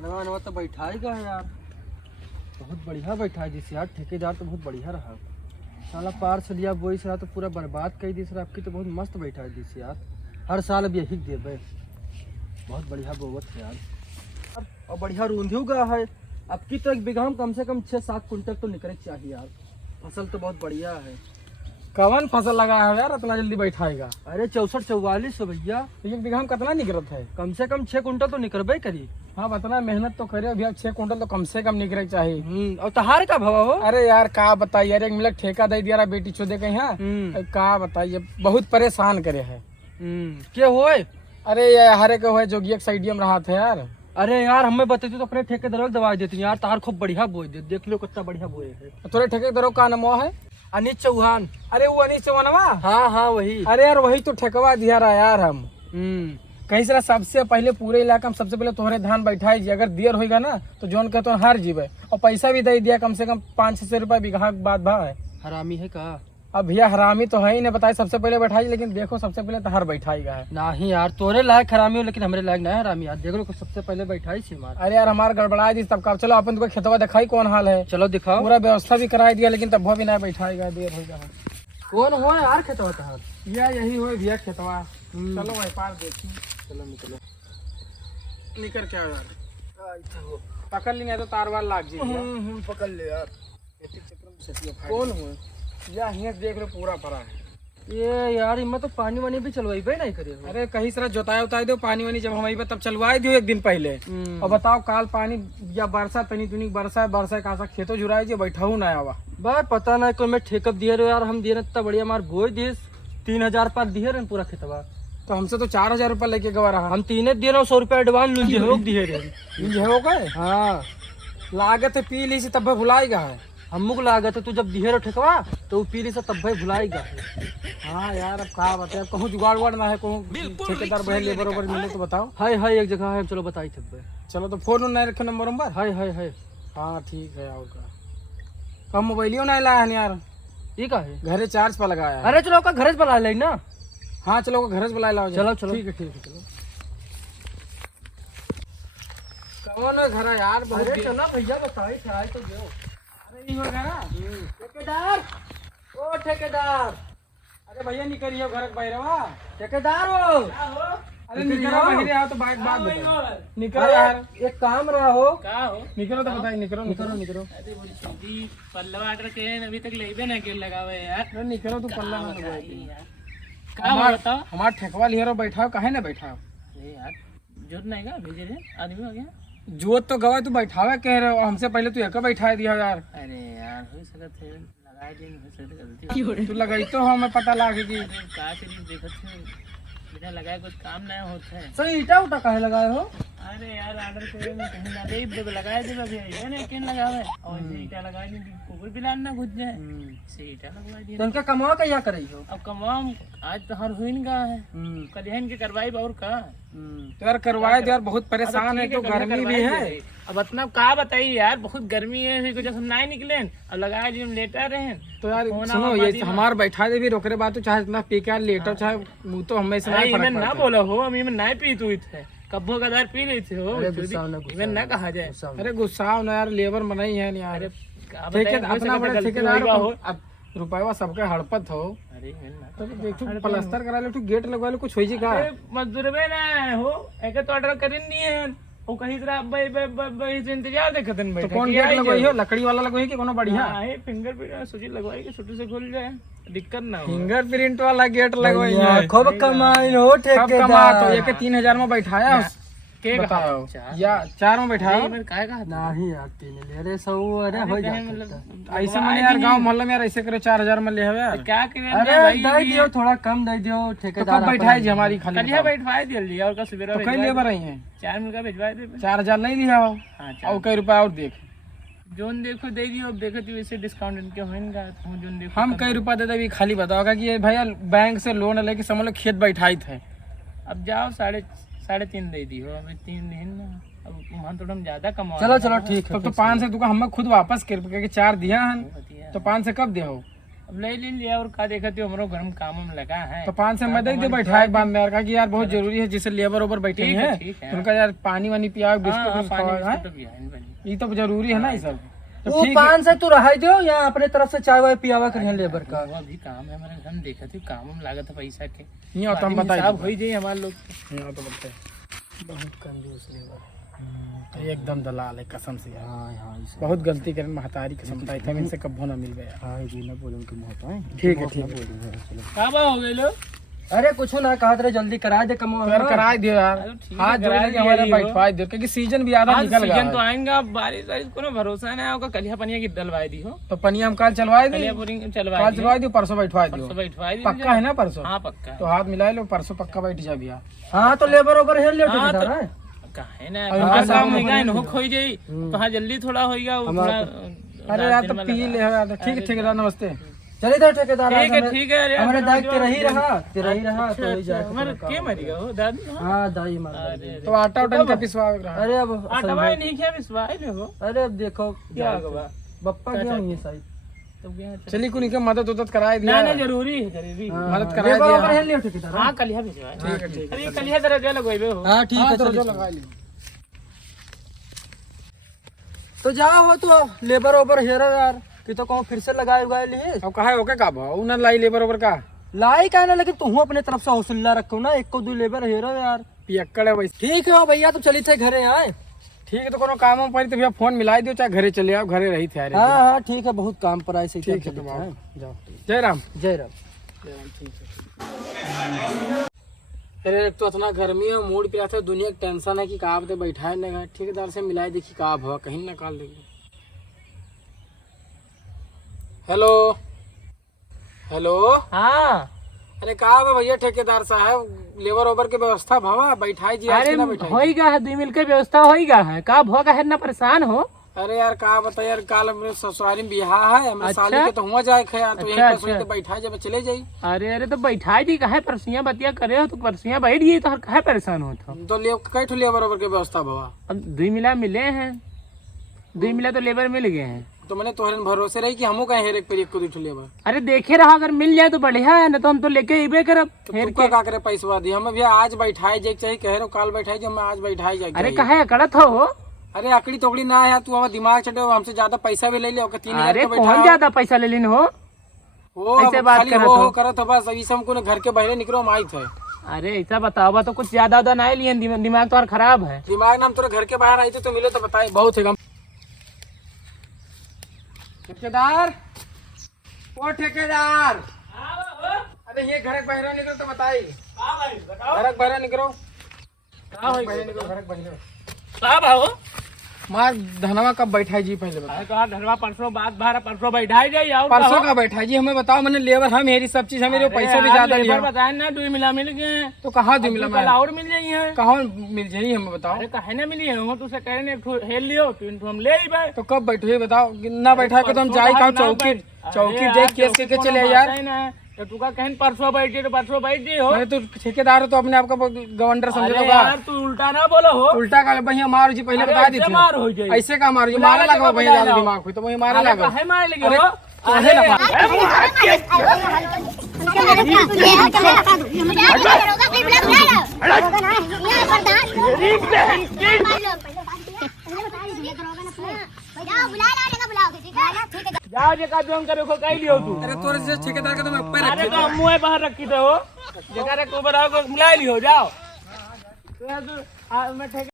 धनवा तो बैठाएगा यार, बहुत बढ़िया बैठा है जिस यार, ठेकेदार तो बहुत बढ़िया रहा। साला पार से लिया बोई से तो पूरा बर्बाद कर दी सर। आपकी तो बहुत मस्त बैठा है जिस यार, हर साल अब यही देवे। बहुत बढ़िया बोवत है यार, और बढ़िया रूंधी का है। अब की तो एक बीघा में कम से कम 6-7 कुंटल तो निकले चाहिए यार। फसल तो बहुत बढ़िया है। कवन फसल लगा है यार इतना जल्दी बैठाएगा? अरे 64-44 भैया। एक बीघा में कितना निकलत है? कम से कम 6 कुंटल तो निकलबे करी। हाँ बतना, मेहनत तो करे भैया, 6 कुंटल तो कम से कम निकले चाहिए। और तहार का भाव हो? अरे यार का बताइए यार, एक मिलक ठेका दे दिया बेटी चोदे के यहाँ। का बताइए, बहुत परेशान करे है। क्या हुए? अरे यार हरे के हुए जोगी एक साइडियम रहा था यार। अरे यार हमें बताती तो अपने ठेकेदार को दवा देती यार। तार खूब बढ़िया बोए दे, देख लो कितना बढ़िया बोए है। थोड़े ठेकेदारों का नाम है अनिल चौहान। अरे वो अनिल चौहानवा? हाँ वही। अरे यार वही तो ठेकवा दिया रहा यार हम। कहीं से सबसे पहले पूरे इलाका में सबसे पहले तोहरे धान बैठाई जी। अगर देर होगा ना तो जोन के तो हार जीवे, और पैसा भी दे दिया कम से कम 500 रुपया बीघा के बाद भाई। हरामी है का? अब भैया हरामी तो है ही नहीं, बताइए सबसे पहले बैठाई, लेकिन देखो सबसे पहले तो हर बैठाएगा है। नहीं यार तोरे लायक हरामी हो, लेकिन हमारे लायक नहीं हरामी यार। देख लो सबसे पहले बैठाई थी हमारे। अरे यार हमारा गड़बड़ा दी तब का। चलो अपन तो खेतवा दिखाई कौन हाल है। चलो दिखाओ। पूरा व्यवस्था भी करा दिया, लेकिन तब वो भी नहीं बैठाएगा, देर होगा। कौन हो यार खेतवा तहार? यही हो भैया खेतवा। चलो वही पार देखी। चलो निकलो। निकल क्या यार, पकड़ ली नहीं तो तार वार लाग जी। पकड़ ले यार। कौन हो? या देख लो पूरा पड़ा है ये यार, इनमें तो पानी वानी भी चलवाई पे नहीं करे। अरे कहीं सर जोताया उताई दो, पानी वानी जब हमारी तब चलवाए दियो एक दिन पहले। और बताओ काल पानी या बरसा तनी तुनी बरसा का सा खेतों जुराए जी बैठा हूँ ना आवा। भाई पता नहीं कोई मैं ठेकअप दिए रहे यार। हम दिए इतना बढ़िया मार बोए दिए 3000 पर दिए रहे पूरा खेतवा। तो हमसे तो 4000 रुपया लेके गवा रहा। हम 3 दिए रहे 100 रुपया एडवांस दिए रहे। हो गए? हाँ लागत है पी ली से तब भुलाएगा है। हम लागत है तू जब दिए रहे ठेकवा तो पी ली से तब भाई भुलाएगा। हाँ यार अब कहा बताए, कहूँ जुगाड़ उगाड़ ना है, कहूँ ठेकेदार बहन लेबर ओबर मिले तो बताओ। हाय एक जगह है, चलो बताई थे। चलो तो फोन नहीं रखे नंबर नंबर। हाय हाँ ठीक है। और का मोबाइलियो नहीं लाया है यार? ये का है? घरे चार्ज पर लगाया। अरे चलो का घर बुला ले ना। हाँ चलो घर से बुला लाओ। चलो ठीक है चलो। कौन है घर यार? बहुत चलो भैया बताई थे तो दो। अरे नहीं होगा ना ठेकेदार। ओ ठेकेदार। अरे भैया निकलिए घर के बैरवा। ठेकेदार हो। अरे निकलो बहिरे आओ तो बाइक बात बताओ। निकलो यार, एक काम रहा हो। का हो? निकलो तो बताइए। निकलो। अरे बोल सीधी पल्ला ऑर्डर के अभी तक लेबे ना के लगावे यार। अरे निकलो तू पल्ला ना लगाई। का हुआ बताओ? हमार ठेकवा लियो बैठाओ, काहे ना बैठाओ? अरे यार जोर नहीं का भेजे रे आदमी हो गया। जोत तो गवा तू बैठावे कह रहे हो, हमसे पहले तू एक बैठा दिया यार। अरे यार हो सकत है लगाए दिन हो सकत गलती। तू लगाई तो हमें पता लागे कि का करी देखत है बिना लगाए कुछ काम नहीं होता है। सर ईटा उटा काहे लगाए हो? अरे यार ऑर्डर करे में कहीं ना दे दे लगाए दे अभी ये नहीं केन लगावे और ऐसे ईटा लगाए नहीं कोई बिलान ना घुस जाए से ईटा लगवा दिया। तो उनका कमावा क्या करई हो? अब कमाम आज तो हर हुई का है कलिहन के करवाई और का तो यार करवाए दे यार, बहुत परेशान है तो गर्मी भी है। अब इतना का बताइए यार, बहुत गर्मी है फिर कुछ हम नहीं निकले अब लगाए दिन लेटा रहे। तो यार सुनो ये हमार बैठा दे भी रोकरे बात तो चाहे इतना पी के लेटर चाहे मुँह तो हमें से नहीं ना बोला हो हम नहीं पी तू थे कब्बो कदार पी रही थे हो इवन ना कहा जाए। अरे गुस्सा ना यार, लेबर मनाई है यार। अपना बड़ा ठेकेदार हो, अब रुपया सबके हड़पत हो। अरे तो देखो प्लास्टर करा ले, गेट लगवा ले, कुछ हो जी का मजदूर में ना हो एक तो ऑर्डर करें नहीं है वो कहीं तरह भाई से इंतजार देखते हैं। तो कौन गेट लगवाई हो? लकड़ी वाला लगवाई कि कोनो बढ़िया? फिंगरप्रिंट सोची लगवाई कि छोटे से खुल जाए दिक्कत ना हो। फिंगरप्रिंट वाला गेट लगवाई है। खूब कमाई हो ठेकेदार। कमा तो ये 3000 में बैठाया के बताओ या 4 में बैठाया? काय का नहीं यार 3 ले। अरे सौ अरे हो जाए ऐसे मैंने यार गांव मोहल्ले में यार ऐसे करे 4000 में ले हवे यार। क्या करे? अरे दे दियो थोड़ा कम दे दियो ठेकेदार। कब बैठाए जी हमारी खाली? कलिया बैठवाए दिया लिया और का सवेरा तो कई लेबर रही हैं 4 मिनट का भिजवाए दे 4000 नहीं लिया हो। हां और कई रुपया और देख जोन देखो दे दियो। अब देखो तू वैसे डिस्काउंट इनके होएगा तो जोन देखो हम कई रुपया दे देवी। खाली बताओगा कि ये भैया बैंक से लोन लेके समझ लो खेत बैठाई थे। अब जाओ 3.5 दे दी हो हमें 3 दिन ना। अब हम थोड़ा ज्यादा कमा। चलो ठीक है। तो 5 से दुकान हम खुद वापस कर के 4 दिया है तो 5 से कब दे हो? अब ले लिया और का देखते हो हमरो गर्म काम में लगा है। तो 500 मैं दे दे बैठा एक बार में यार, कहा कि यार बहुत जरूरी है, जैसे लेबर ओबर बैठे ठीक है, हैं ठीक है। उनका यार पानी वानी पियाओ, बिस्कुट हाँ, उस्कुट पानी खवाओ, हाँ? बिस्कुट तो पिया है बनी। ये तो जरूरी है ना ये सब। तो वो ठीक है। 500 तू रहा दो या अपने तरफ से चाय वाय पियावा करिए लेबर का। वो अभी काम है हमारे, हम देखते हो काम में लागत है पैसा के। नहीं होता हम बताइए। हिसाब हो जाए हमारे लोग के। यहाँ तो बताइए बहुत कंजूस लेबर, एकदम दलाल है कसम से यार। हाँ हाँ बहुत गलती करें महतारी कसम ताई था, इनसे कब ना मिल गया। हाँ जी ना बोलूँ कि बहुत है। ठीक है ठीक है। चलो। का हो गए लोग? अरे कुछ ना कहा तेरे जल्दी करा दे कम यार करा दियो यार, अरे ठीक है, हाथ जोड़ करा के हमारा दिया ही हो। बैठवा दियो, क्योंकि सीजन भी आधा आज निकल गया सीजन तो है। आएगा, बारिश वारिश को ना भरोसा नहीं होगा। कलिया पनिया की डलवाई दी हो, तो पनिया हम कल चलवाए दी, कलिया बोरिंग कल चलवाई दी चलवाए दियो, परसों बैठवा दियो। परसों बैठवाई दी पक्का है ना परसों? हाँ पक्का तो हाथ मिला लो, परसों पक्का बैठ जा भैया। हाँ तो लेबर ओबर हेल ले हाँ, ठेकेदार है। काहे ना और उनका उनका काम काम होगा, होगा इनको खोई जाई तो हाँ जल्दी थोड़ा होएगा वो हमारा थोड़ा। अरे यार तो पी ले यार, ठीक है ठेकेदार नमस्ते। चलिए तो ठेकेदार ठीक है ठीक है। हमारे दायित्व तेरा ही रहा तो ही जाए। हमारे के मर गया हो दादी? हाँ दाई मार अरे तो आटा उटा का पिसवा रहा। अरे अब दवाई नहीं किया विश्वास में हो अरे अब देखो क्या होगा? बप्पा क्या हुई है साहब। तो क्या चलिए कुछ नहीं मदद उदद कराए ना दिया, ना जरूरी है जरूरी। मदद कराए लेबर ओबर दिया। हेल ले ठेकेदार। हाँ कलिया भिजवा। ठीक है ठीक है। अरे कलिया तरह क्या लगवाइबे हो? हाँ ठीक है तो चलो। लगा ली। तो जाओ हो तो लेबर ओबर हेरो यार कि तो कहूँ फिर से लगाए उगाए लिए अब कहा है ओके का भाव ना लाई लेबर ओवर का लाई का ना, लेकिन तुम अपने तरफ से हौसला रखो ना, एक को दो लेबर हेरो यार। पियक्कड़ है वैसे। ठीक है भैया तुम चली थे घरे आए। ठीक है तो कोनो काम में पड़ी तो भैया फोन मिला दियो, चाहे घरे चले आओ, घरे रही थे। हाँ हाँ ठीक है, बहुत काम पर आए से। ठीक है, तुम आओ। जाओ। जय राम। जय राम। अरे एक तो इतना गर्मी है, मूड पे आता दुनिया की टेंशन है कि कहाँ पे बैठा है ना, ठेकेदार से मिलाए देखी कहाँ भवा कहीं ना काल देखी। Hello hello. हाँ अरे कहाँ है भैया ठेकेदार साहब, लेबर ओबर के व्यवस्था भवा बैठाई जी आज अरे के ना बैठाई? होएगा है, दुई मिल के व्यवस्था होएगा है। का भोगा है ना परेशान हो? अरे यार कहा बता यार, कल मेरे ससुरारी में बियाह है, हमें अच्छा? साली के तो हुआ जाए यार, तो यहीं अच्छा, पर सोचते बैठाई जब चले जाई। अरे तो बैठाई दी काहे परसियां बतिया करे हो? तो परसियां बैठ गई तो काहे परेशान हो? तो कई ठो लेबर ओबर के व्यवस्था भवा? अब दुई मिला मिले हैं, दुई मिला तो लेबर मिल गए हैं। तो मैंने तोहरे भरोसे रही कि हमू कहीं हेर एक पर एक को दो लेबर। अरे देखे रहा, अगर मिल जाए तो बढ़िया है, ना तो हम तो लेके अबे करब। तो तू का करे पैसा दी हमें भैया, आज बैठाई जाए चाहिए, कह रहे हो काल बैठाई जो मैं आज बैठाई जाए। अरे काहे अकड़त हो? अरे अकड़ी तोकड़ी ना है, तू हमारा दिमाग चटे, हमसे ज्यादा पैसा भी ले ले, 3000 अरे का कौन बैठा ज्यादा पैसा ले लेन हो? वो ऐसे बात खाली करत हो हो। करत हो बस, अभी से हमको घर के बहरे निकलो हम आई थे। अरे ऐसा बताओ तो कुछ ज्यादा उदा नहीं लिए, दिमाग तो और खराब है। दिमाग नाम तोरे घर के बाहर आई थे तो मिले तो बताए बहुत है। ठेकेदार ओ ठेकेदार, अरे ये घर के बाहर निकलो तो बताई। घर के बाहर निकलो, घर के बाहर मार धनवा कब बैठाई जी पहले बता। धनवा परसों बात बाहर परसों बैठाई जाए और परसों का बैठा जी, हमें बताओ। मैंने लेबर हम हेरी सब चीज, हमें पैसे भी ज्यादा लिया। बताए ना, दुई मिला मिल गए तो कहाँ जो मिला मैं और मिल जाइए है। कहाँ मिल जाइए हमें बताओ। अरे काहे ना मिली है हो? तो से कह रहे हेल लियो तो हम ले ही तो कब बैठो ये बताओ, ना बैठा के तो हम जाए कहाँ चौकी जाए केस के चले यार। तो तू का कहन परसों बैठे तो परसों बैठ जी हो। मैं तो ठेकेदार हो तो अपने आप का गवर्नर समझ अरे लोगा। यार तू उल्टा ना बोलो हो। उल्टा का भैया मारो जी, पहले बता दी ऐसे मार हो जाए। ऐसे का मारो जी, मारा लगा भैया ज्यादा दिमाग हुई तो वही मारा लगा। काहे मार लगे अरे, हो? काहे लगा? जाओ जे का जोन करे को कह लियो तू। अरे तोरे से ठेकेदार का तो मैं ऊपर अरे तो मुंह बाहर रखी दे हो, जगह रे को बराबर मिला लियो जाओ। तो मैं